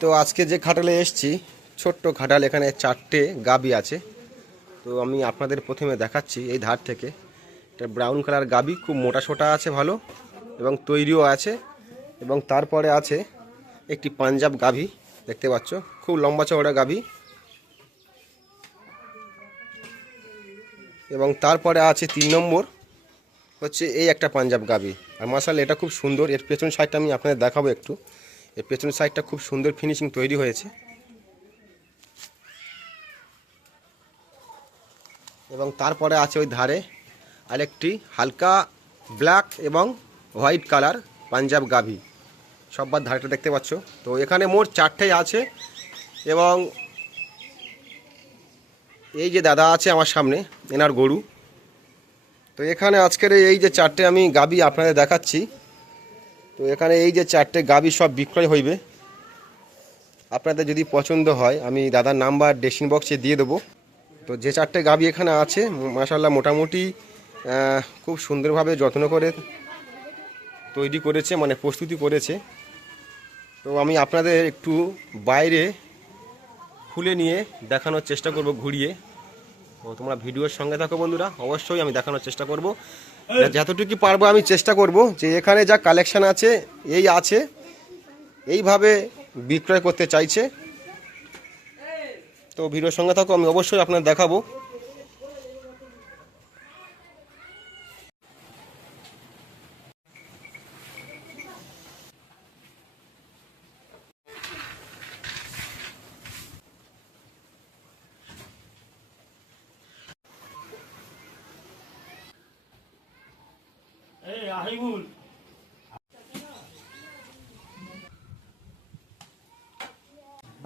তো আজকে যে খাটালে এসছি, ছোট্ট খাটাল এখানে চারটে গাবি আছে। তো আমি আপনাদের প্রথমে দেখাচ্ছি এই ধার থেকে। এটা ব্রাউন কালার গাবি, খুব মোটা সোটা আছে ভালো এবং তৈরিও আছে এবং তারপরে আছে একটি পাঞ্জাব গাভি দেখতে পাচ্ছ? খুব লম্বা চওড়া গাভি এবং তারপরে আছে তিন নম্বর, হচ্ছে এই একটা পাঞ্জাব গাবি। আর মাসাল এটা খুব সুন্দর। এর পেছন সাইডটা আমি আপনাদের দেখাবো একটু। এর পেছনের সাইডটা খুব সুন্দর ফিনিশিং তৈরি হয়েছে। এবং তারপরে আছে ওই ধারে আরেকটি হালকা ব্ল্যাক এবং হোয়াইট কালার পাঞ্জাব গাভি। সববার ধারেটা দেখতে পাচ্ছ। তো এখানে মোট চারটেই আছে এবং এই যে দাদা আছে আমার সামনে, এনার গরু। তো এখানে আজকের এই যে চারটে আমি গাবি আপনাদের দেখাচ্ছি। তো এখানে এই যে চারটে গাবি সব বিক্রয় হইবে। আপনাদের যদি পছন্দ হয়, আমি দাদার নাম্বার ডেসিং বক্সে দিয়ে দেবো। তো যে চারটে গাবি এখানে আছে মাসাল্লাহ মোটামুটি খুব সুন্দরভাবে যত্ন করে তৈরি করেছে মানে প্রস্তুতি করেছে। তো আমি আপনাদের একটু বাইরে খুলে নিয়ে দেখানোর চেষ্টা করব, ঘুরিয়ে। তো তোমরা ভিডিওর সঙ্গে থাকো বন্ধুরা। অবশ্যই আমি দেখানোর চেষ্টা করব। যতটুকু পারব আমি চেষ্টা করব যে এখানে যা কালেকশান আছে, এই আছে, এইভাবে বিক্রয় করতে চাইছে। তো ভিডিওর সঙ্গে থাকো, আমি অবশ্যই আপনার দেখাবো।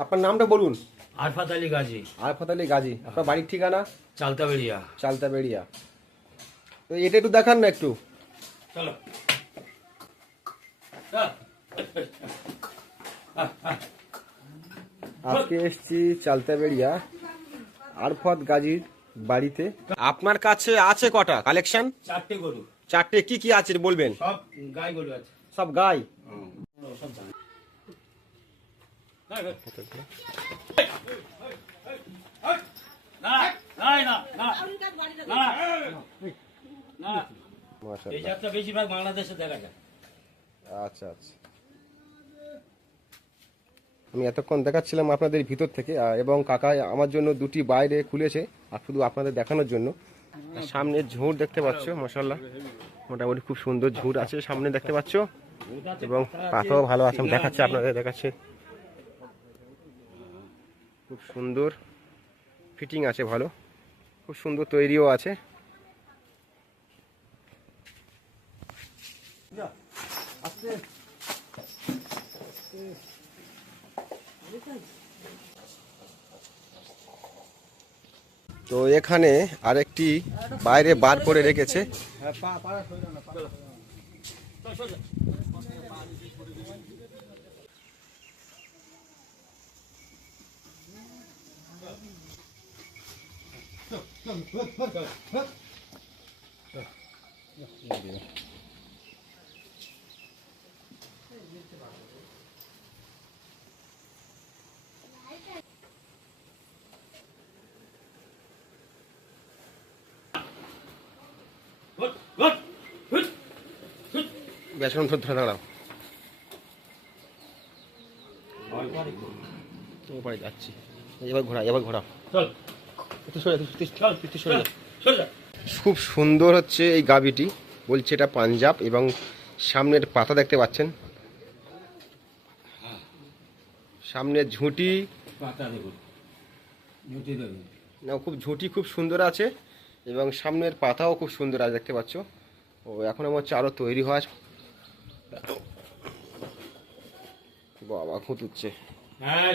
আপনার নামটা বলুন। আরফাত আলী গাজী। আরফাত আলী গাজী আপনার বাড়ির ঠিকানা? চালতা বেড়িয়া চালতা বেড়িয়া তো এটা একটু দেখান না একটু। চলো। আজকে এসছি চালতা বেড়িয়া আরফত গাজীর বাড়িতে। আপনার কাছে আছে কটা কালেকশন? চারটে গরু। চারটে কি কি আছে বলবেন? সব গাই গরু আছে। সব গাই? সব জানি না না না না না না এই মাশাআল্লাহ বেশিরভাগ বাংলাদেশে দেখা যায়। আচ্ছা আচ্ছা। আমি এতক্ষণ দেখাচ্ছিলাম আপনাদের ভিতর থেকে এবং কাকা আমার জন্য দুটি বাইরে খুলেছে আর শুধু আপনাদের দেখানোর জন্য। সামনে ঝুড় দেখতে পাচ্ছ মশাল্লাহ মোটামুটি খুব সুন্দর ঝুড় আছে সামনে দেখতে পাচ্ছ। এবং পাখাও ভালো আছে দেখাচ্ছে আপনাদের, দেখাচ্ছে। খুব সুন্দর ফিটিং আছে ভালো। খুব সুন্দর তৈরিও আছে। তো এখানে আরেকটি বাইরে বার করে রেখেছে। গুড বেসন ধরে দাঁড়াও। যাচ্ছি। এবার ঘোরা এবার ঘোরা। খুব সুন্দর হচ্ছে এই গাবিটি বলছে এটা পাঞ্জাব এবং সামনের পাতা দেখতে পাচ্ছেন। সামনের ঝুঁটি। পাতা না খুব ঝুঁটি খুব সুন্দর আছে। এবং সামনের পাতাও খুব সুন্দর আছে দেখতে পাচ্ছ ও এখন আমার হচ্ছে আরও তৈরি হওয়া বাবা খুঁতুচ্ছে হ্যাঁ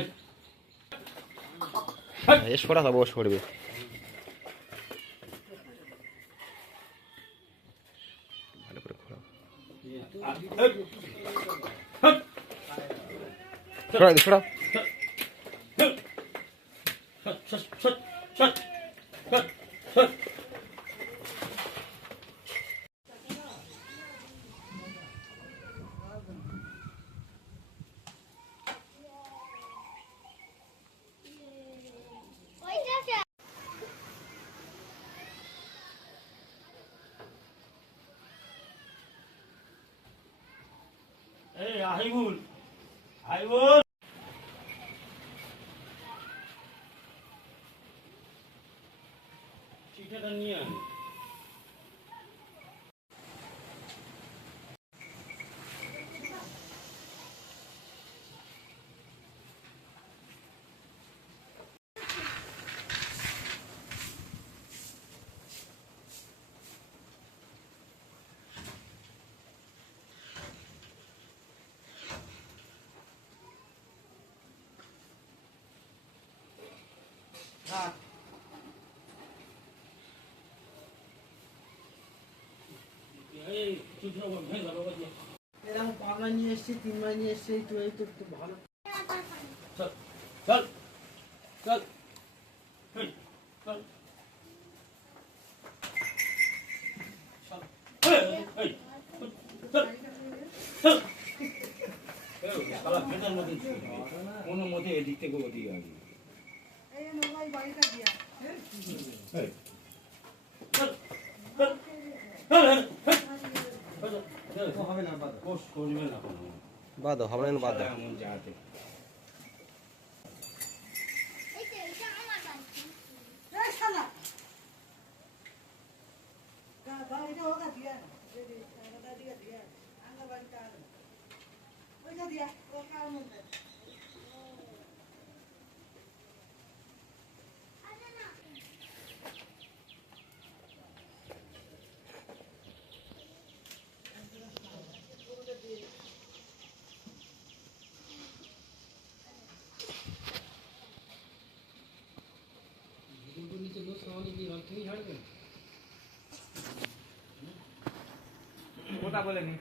এ সরা তবে সরবে ভালো করে ঘোরাও সরাও এদিকে, সরাও শট শট শট শট এই আহিবুল আহিবুল। যে। এরকম কোনো মতে এদিক থেকে ওদিকে আসবে এই, চল, চল, চল, এই, এই, চল, চল, চল। হবে না বাবা কোষ করবে না কোনো বাদ দাও হবে না বাদ ওটা বলে নি।